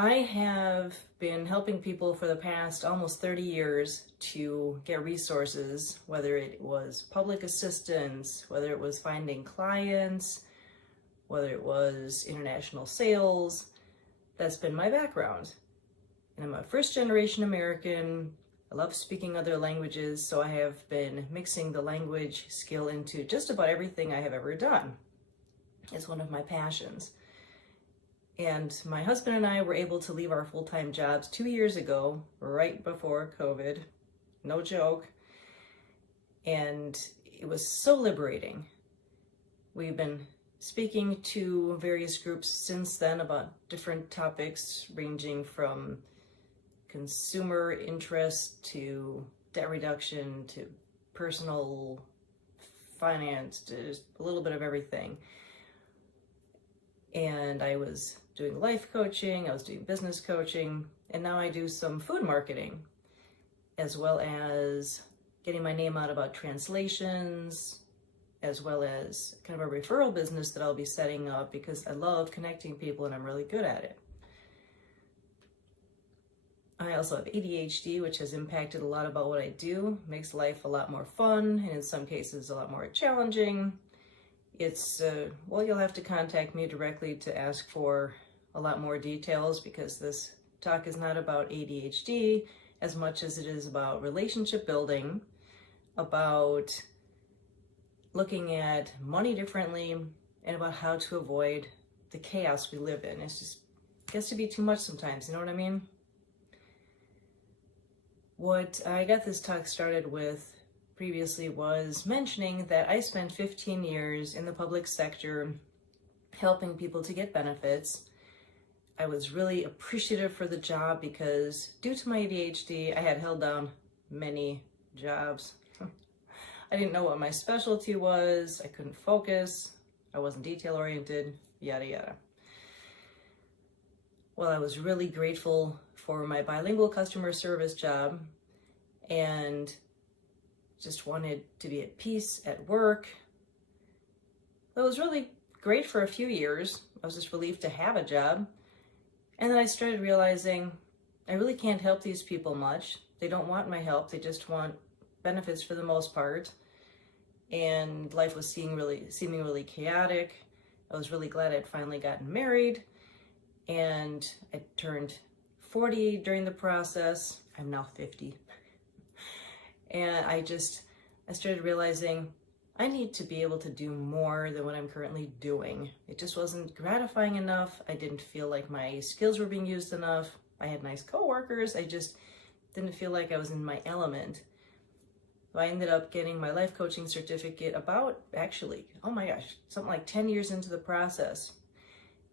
I have been helping people for the past almost 30 years to get resources, whether it was public assistance, whether it was finding clients, whether it was international sales. That's been my background. And I'm a first-generation American. I love speaking other languages, so I have been mixing the language skill into just about everything I have ever done. It's one of my passions. And my husband and I were able to leave our full-time jobs 2 years ago, right before COVID. No joke. And it was so liberating. We've been speaking to various groups since then about different topics ranging from consumer interest to debt reduction to personal finance, to just a little bit of everything. And I was doing life coaching, I was doing business coaching, and now I do some food marketing, as well as getting my name out about translations, as well as kind of a referral business that I'll be setting up because I love connecting people and I'm really good at it. I also have ADHD, which has impacted a lot about what I do, makes life a lot more fun, and in some cases a lot more challenging. It's, well, you'll have to contact me directly to ask for a lot more details because this talk is not about ADHD as much as it is about relationship building, about looking at money differently, and about how to avoid the chaos we live in. It gets to be too much sometimes, you know what I mean? What I got this talk started with previously was mentioning that I spent 15 years in the public sector helping people to get benefits. I was really appreciative for the job because due to my ADHD, I had held down many jobs. I didn't know what my specialty was, I couldn't focus, I wasn't detail-oriented, yada yada. Well, I was really grateful for my bilingual customer service job and just wanted to be at peace at work. That was really great for a few years. I was just relieved to have a job. And then I started realizing I really can't help these people much. They don't want my help. They just want benefits for the most part. And life was seeming really chaotic. I was really glad I'd finally gotten married. And I turned 40 during the process. I'm now 50. And I started realizing I need to be able to do more than what I'm currently doing. It just wasn't gratifying enough. I didn't feel like my skills were being used enough. I had nice coworkers. I just didn't feel like I was in my element. So I ended up getting my life coaching certificate about, actually, oh my gosh, something like 10 years into the process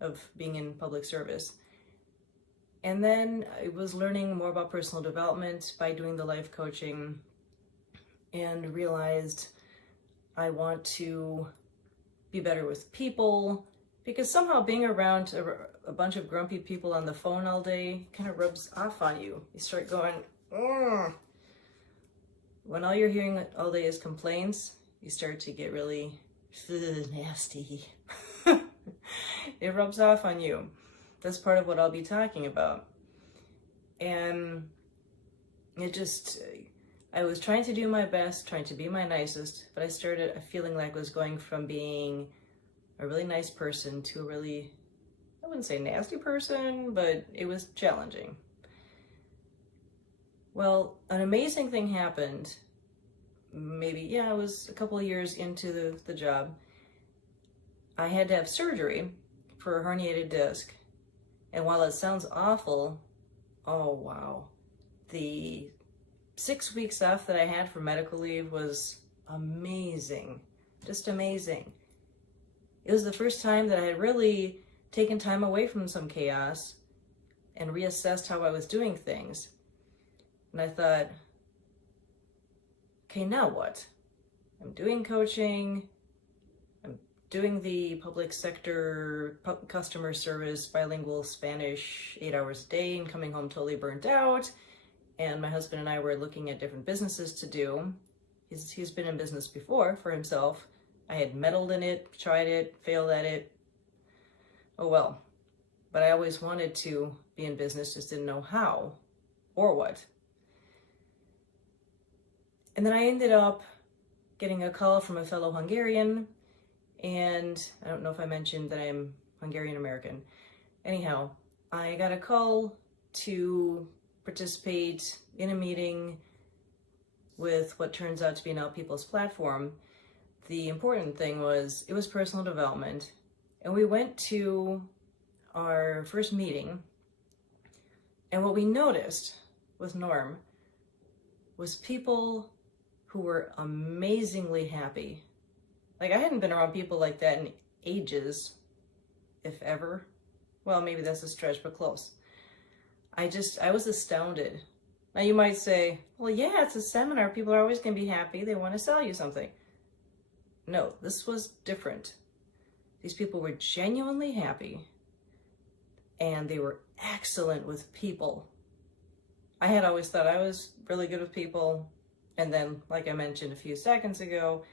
of being in public service. And then I was learning more about personal development by doing the life coaching and realized I want to be better with people because somehow being around a bunch of grumpy people on the phone all day kind of rubs off on you. You start going, ugh. When all you're hearing all day is complaints, you start to get really nasty. It rubs off on you. That's part of what I'll be talking about. And I was trying to do my best, trying to be my nicest, but I started feeling like I was going from being a really nice person to a really, I wouldn't say nasty person, but it was challenging. Well, an amazing thing happened. It was a couple of years into the job. I had to have surgery for a herniated disc. And while it sounds awful, oh wow, the 6 weeks off that I had for medical leave was amazing, just amazing. It was the first time that I had really taken time away from some chaos and reassessed how I was doing things. And I thought, okay, now what? I'm doing coaching, I'm doing the public sector customer service, bilingual Spanish, 8 hours a day and coming home totally burnt out. And my husband and I were looking at different businesses to do. He's been in business before for himself. I had meddled in it, tried it, failed at it. Oh well, but I always wanted to be in business, just didn't know how or what. And then I ended up getting a call from a fellow Hungarian, and I don't know if I mentioned that I'm Hungarian American. Anyhow, I got a call to participate in a meeting with what turns out to be Now People's platform. The important thing was it was personal development, and we went to our first meeting, and what we noticed with Norm was people who were amazingly happy. Like, I hadn't been around people like that in ages, if ever. Well, maybe that's a stretch, but close. I was astounded. Now you might say, well, yeah, it's a seminar. People are always going to be happy. They want to sell you something. No, this was different. These people were genuinely happy, and they were excellent with people. I had always thought I was really good with people, and then, like I mentioned a few seconds ago,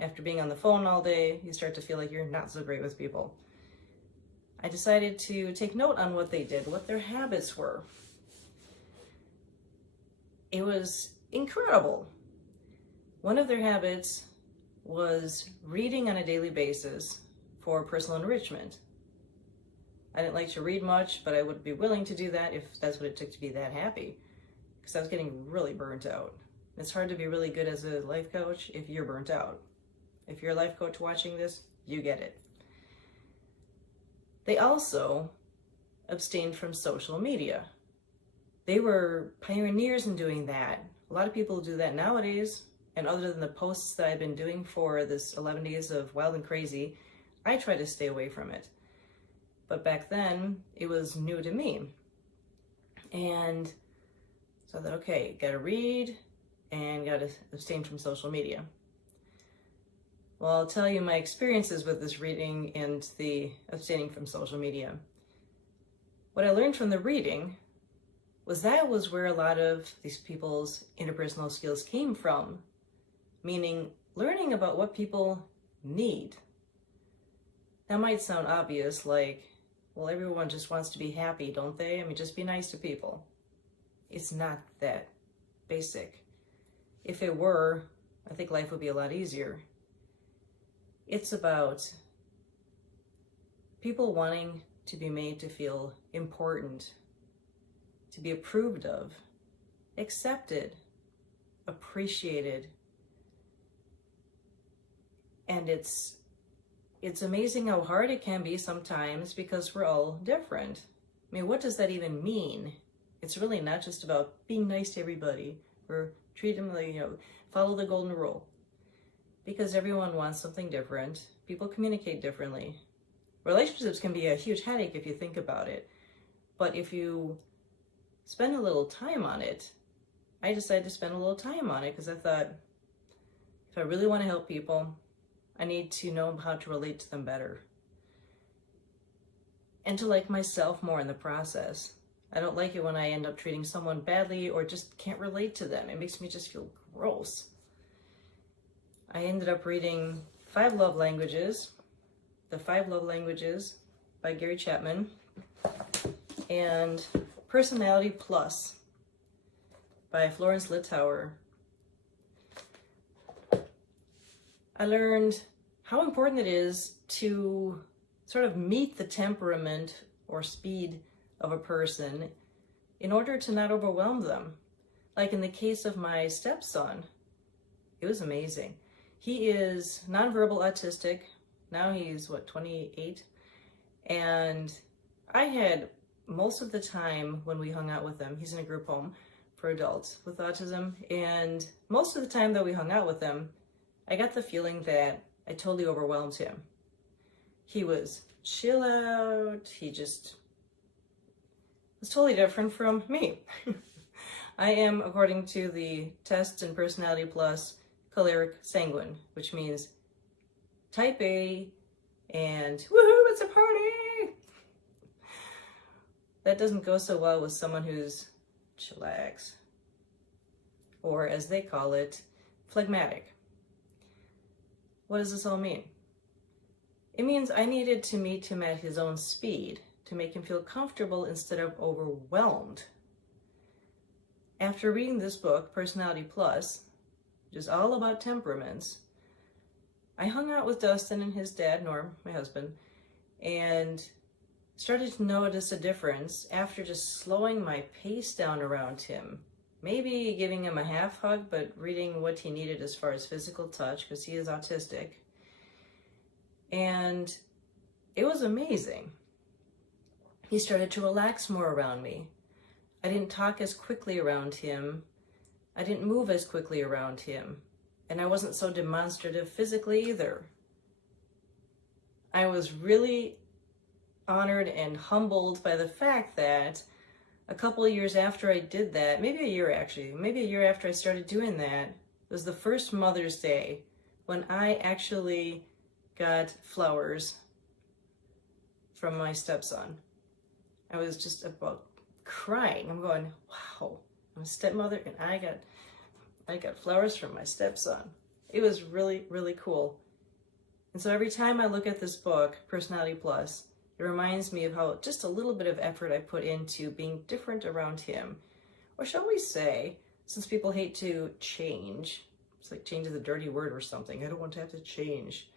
after being on the phone all day, you start to feel like you're not so great with people. I decided to take note on what they did, what their habits were. It was incredible. One of their habits was reading on a daily basis for personal enrichment. I didn't like to read much, but I would be willing to do that if that's what it took to be that happy, because I was getting really burnt out. It's hard to be really good as a life coach if you're burnt out. If you're a life coach watching this, you get it. They also abstained from social media. They were pioneers in doing that. A lot of people do that nowadays, and other than the posts that I've been doing for this 11 days of Wild and Crazy, I try to stay away from it. But back then, it was new to me. And so I thought, okay, gotta read and gotta abstain from social media. Well, I'll tell you my experiences with this reading and the abstaining from social media. What I learned from the reading was that was where a lot of these people's interpersonal skills came from, meaning learning about what people need. That might sound obvious, like, well, everyone just wants to be happy, don't they? I mean, just be nice to people. It's not that basic. If it were, I think life would be a lot easier. It's about people wanting to be made to feel important, to be approved of, accepted, appreciated. And it's amazing how hard it can be sometimes because we're all different. I mean, what does that even mean? It's really not just about being nice to everybody or treat them like, follow the golden rule. Because everyone wants something different. People communicate differently. Relationships can be a huge headache if you think about it. But if you spend a little time on it, I decided to spend a little time on it because I thought, if I really want to help people, I need to know how to relate to them better. And to like myself more in the process. I don't like it when I end up treating someone badly or just can't relate to them. It makes me just feel gross. I ended up reading 5 Love Languages, The 5 Love Languages by Gary Chapman, and Personality Plus by Florence Littauer. I learned how important it is to sort of meet the temperament or speed of a person in order to not overwhelm them. Like in the case of my stepson, it was amazing. He is nonverbal autistic. Now he's, 28? And I had most of the time when we hung out with him, he's in a group home for adults with autism, and most of the time that we hung out with him, I got the feeling that I totally overwhelmed him. He was chill out, he just was totally different from me. I am, according to the tests in Personality Plus, choleric sanguine, which means type A and woohoo, it's a party! That doesn't go so well with someone who's chillax, or as they call it, phlegmatic. What does this all mean? It means I needed to meet him at his own speed to to make him feel comfortable instead of overwhelmed. After reading this book, Personality Plus, which is all about temperaments, I hung out with Dustin and his dad, Norm, my husband, and started to notice a difference after just slowing my pace down around him. Maybe giving him a half hug, but reading what he needed as far as physical touch, because he is autistic. And it was amazing. He started to relax more around me. I didn't talk as quickly around him. I didn't move as quickly around him. And I wasn't so demonstrative physically either. I was really honored and humbled by the fact that a couple of years after I did that, maybe a year after I started doing that, was the first Mother's Day when I actually got flowers from my stepson. I was just about crying. I'm going, wow, I'm a stepmother and I got flowers from my stepson. It was really, really cool. And so every time I look at this book, Personality Plus, it reminds me of how just a little bit of effort I put into being different around him. Or shall we say, since people hate to change, it's like change is a dirty word or something. I don't want to have to change.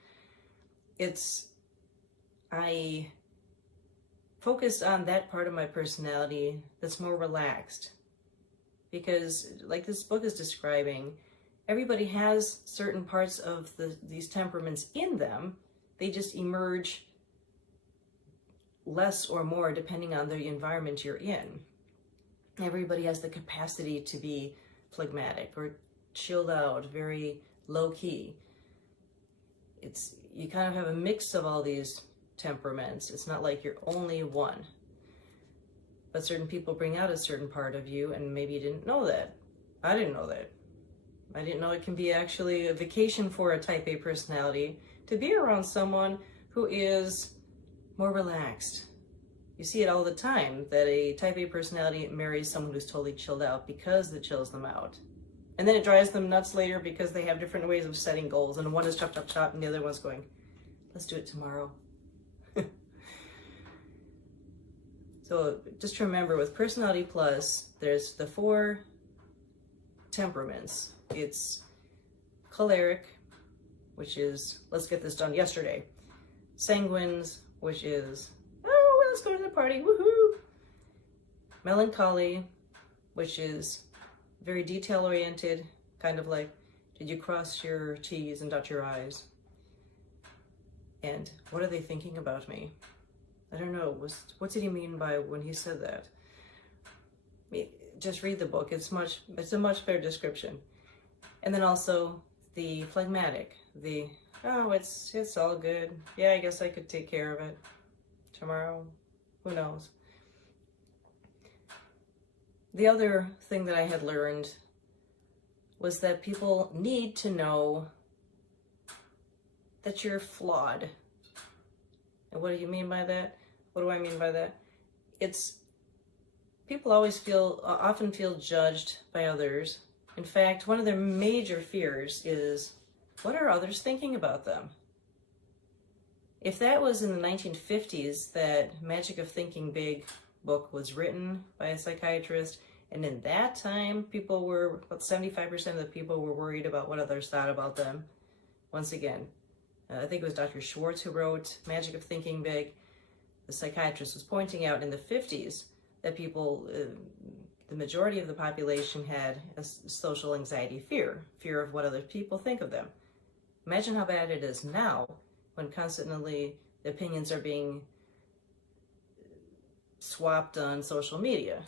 I focused on that part of my personality that's more relaxed. Because like this book is describing, everybody has certain parts of these temperaments in them. They just emerge less or more depending on the environment you're in. Everybody has the capacity to be phlegmatic or chilled out, very low key. You kind of have a mix of all these temperaments. It's not like you're only one. But certain people bring out a certain part of you, and maybe you didn't know that. I didn't know that. I didn't know it can be actually a vacation for a type A personality to be around someone who is more relaxed. You see it all the time, that a type A personality marries someone who's totally chilled out because it chills them out. And then it drives them nuts later because they have different ways of setting goals, and one is chop, chop, chop, and the other one's going, let's do it tomorrow. So just remember, with Personality Plus, there's the 4 temperaments. It's choleric, which is, let's get this done yesterday. Sanguines, which is, oh, let's go to the party, woohoo! Melancholy, which is very detail-oriented, kind of like, did you cross your T's and dot your I's? And what are they thinking about me? I don't know, what did he mean by when he said that? Just read the book, it's a much better description. And then also the phlegmatic, it's all good. Yeah, I guess I could take care of it tomorrow. Who knows? The other thing that I had learned was that people need to know that you're flawed. And what do you mean by that? What do I mean by that? People often feel judged by others. In fact, one of their major fears is, what are others thinking about them? If that was in the 1950s, that Magic of Thinking Big book was written by a psychiatrist, and in that time, about 75% of the people were worried about what others thought about them. Once again, I think it was Dr. Schwartz who wrote Magic of Thinking Big. The psychiatrist was pointing out in the 50s that the majority of the population had a social anxiety fear of what other people think of them. Imagine how bad it is now when constantly the opinions are being swapped on social media.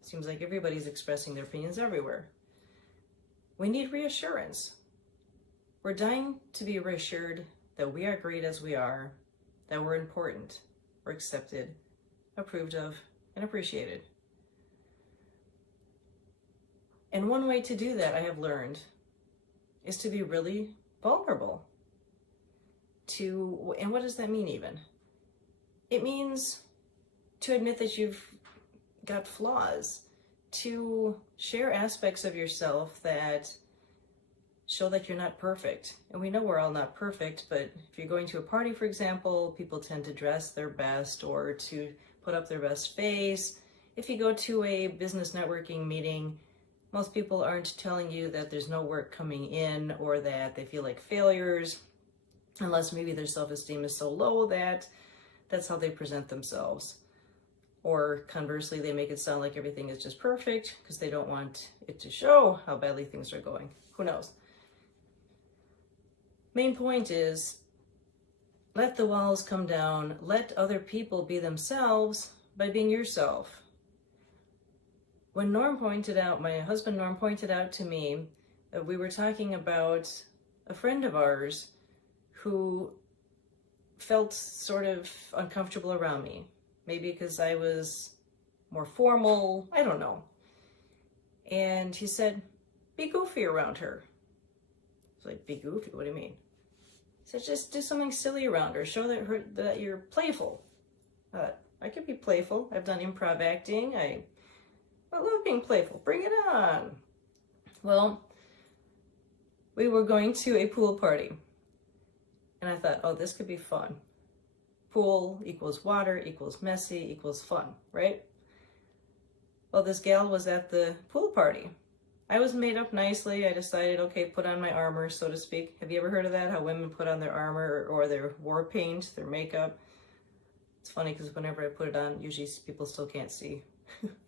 Seems like everybody's expressing their opinions everywhere. We need reassurance. We're dying to be reassured that we are great as we are, that we're important, we're accepted, approved of, and appreciated. And one way to do that, I have learned, is to be really vulnerable. And what does that mean even? It means to admit that you've got flaws, to share aspects of yourself that show that you're not perfect. And we know we're all not perfect, but if you're going to a party, for example, people tend to dress their best or to put up their best face. If you go to a business networking meeting, most people aren't telling you that there's no work coming in or that they feel like failures, unless maybe their self-esteem is so low that that's how they present themselves. Or conversely, they make it sound like everything is just perfect because they don't want it to show how badly things are going. Who knows? Main point is, let the walls come down. Let other people be themselves by being yourself. When my husband Norm pointed out to me that we were talking about a friend of ours who felt sort of uncomfortable around me. Maybe because I was more formal, I don't know. And he said, be goofy around her. I was like, be goofy? What do you mean? He said, just do something silly around her. Show that you're playful. I could be playful. I've done improv acting. I love being playful. Bring it on. Well, we were going to a pool party. And I thought, oh, this could be fun. Pool equals water equals messy equals fun, right? Well, this gal was at the pool party. I was made up nicely. I decided, okay, put on my armor, so to speak. Have you ever heard of that? How women put on their armor or their war paint, their makeup? It's funny because whenever I put it on, usually people still can't see.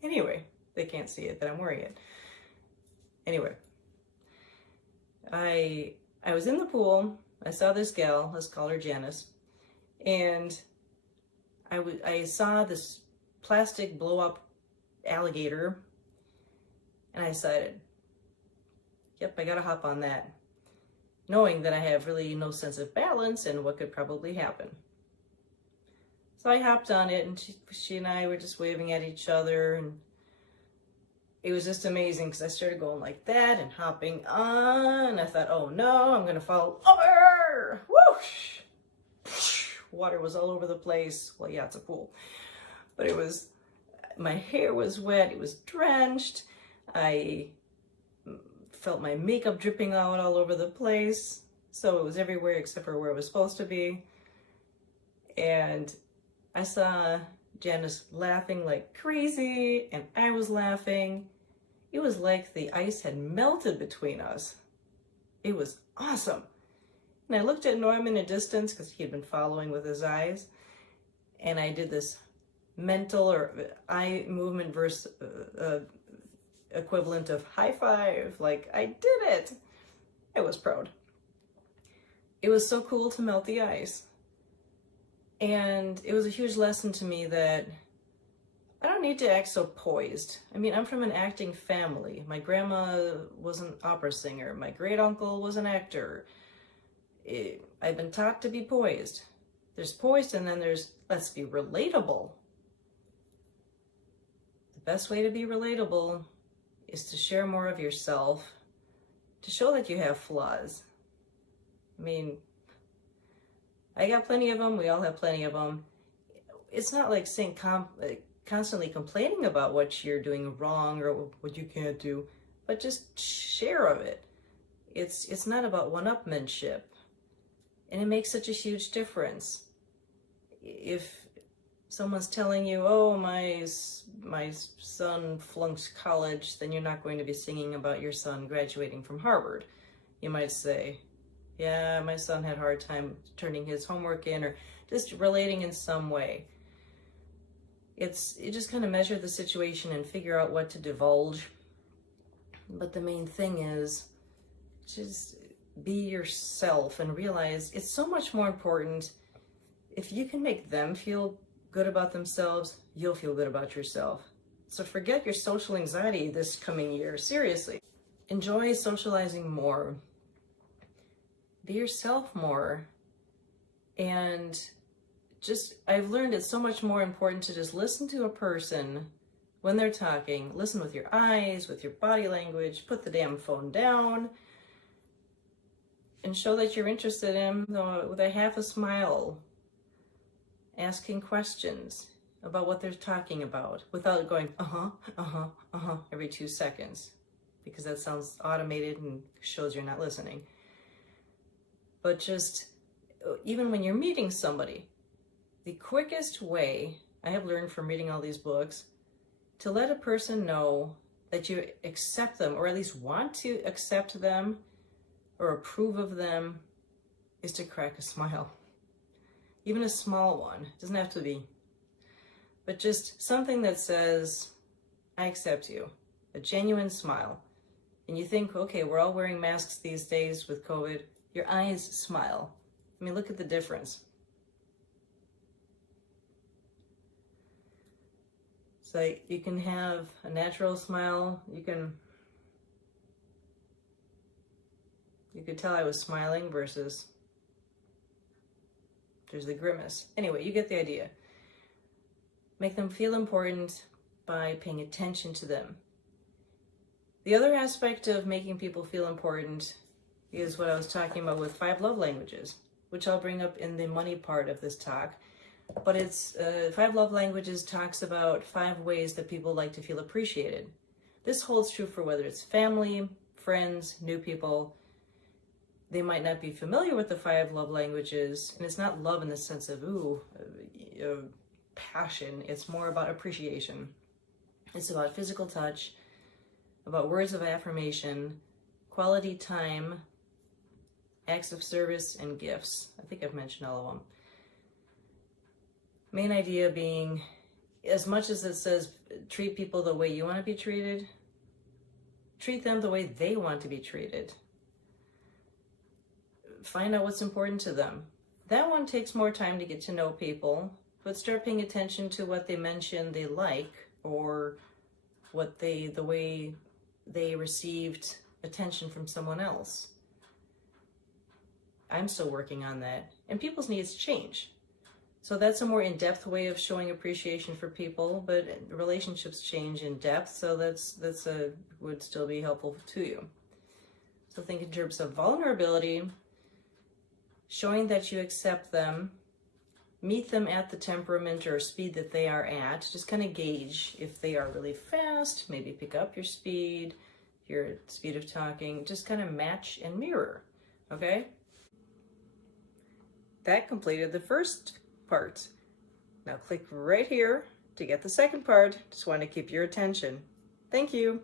Anyway, they can't see it, that I'm wearing it. Anyway, I was in the pool. I saw this gal, let's call her Janice. And I saw this plastic blow-up alligator, and I decided, yep, I gotta hop on that, knowing that I have really no sense of balance and what could probably happen. So I hopped on it, and she and I were just waving at each other, and it was just amazing because I started going like that and hopping on, and I thought, oh no, I'm gonna fall over. Whoosh! Water was all over the place. Well, yeah, it's a pool. But my hair was wet. It was drenched. I felt my makeup dripping out all over the place. So it was everywhere except for where it was supposed to be. And I saw Janice laughing like crazy, and I was laughing. It was like the ice had melted between us. It was awesome. And I looked at Norm in a distance because he had been following with his eyes. And I did this mental or eye movement versus equivalent of high five. Like, I did it. I was proud. It was so cool to melt the ice. And it was a huge lesson to me that I don't need to act so poised. I mean, I'm from an acting family. My grandma was an opera singer. My great uncle was an actor. I've been taught to be poised. There's poised, and then there's let's be relatable. The best way to be relatable is to share more of yourself, to show that you have flaws. I mean, I got plenty of them. We all have plenty of them. It's not like saying constantly complaining about what you're doing wrong or what you can't do, but just share of it. It's not about one-upmanship. And it makes such a huge difference. If someone's telling you, oh, my son flunked college, then you're not going to be singing about your son graduating from Harvard. You might say, yeah, my son had a hard time turning his homework in, or just relating in some way. You just kind of measure the situation and figure out what to divulge. But the main thing is just be yourself and realize it's so much more important. If you can make them feel good about themselves, you'll feel good about yourself. So forget your social anxiety this coming year. Seriously. Enjoy socializing more. Be yourself more. And I've learned it's so much more important to just listen to a person when they're talking. Listen with your eyes, with your body language. Put the damn phone down. And show that you're interested in them with a half a smile. Asking questions about what they're talking about without going, every 2 seconds. Because that sounds automated and shows you're not listening. But just, even when you're meeting somebody, the quickest way I have learned from reading all these books, to let a person know that you accept them, or at least want to accept them or approve of them, is to crack a smile. Even a small one. It doesn't have to be. But just something that says, I accept you. A genuine smile. And you think, okay, we're all wearing masks these days with COVID. Your eyes smile. I mean, look at the difference. So you can have a natural smile. You could tell I was smiling versus there's the grimace. Anyway, you get the idea. Make them feel important by paying attention to them. The other aspect of making people feel important is what I was talking about with 5 love languages, which I'll bring up in the money part of this talk. But it's 5 love languages talks about 5 ways that people like to feel appreciated. This holds true for whether it's family, friends, new people. They might not be familiar with the 5 love languages, and it's not love in the sense of, passion. It's more about appreciation. It's about physical touch, about words of affirmation, quality time, acts of service, and gifts. I think I've mentioned all of them. Main idea being, as much as it says treat people the way you want to be treated, treat them the way they want to be treated. Find out what's important to them. That one takes more time to get to know people, but start paying attention to what they mention they like, or the way they received attention from someone else. I'm still working on that, and people's needs change. So that's a more in-depth way of showing appreciation for people, but relationships change in depth, so would still be helpful to you. So think in terms of vulnerability, showing that you accept them, meet them at the temperament or speed that they are at. Just kind of gauge if they are really fast, maybe pick up your speed of talking. Just kind of match and mirror, okay? That completed the first part. Now click right here to get the second part. Just want to keep your attention. Thank you.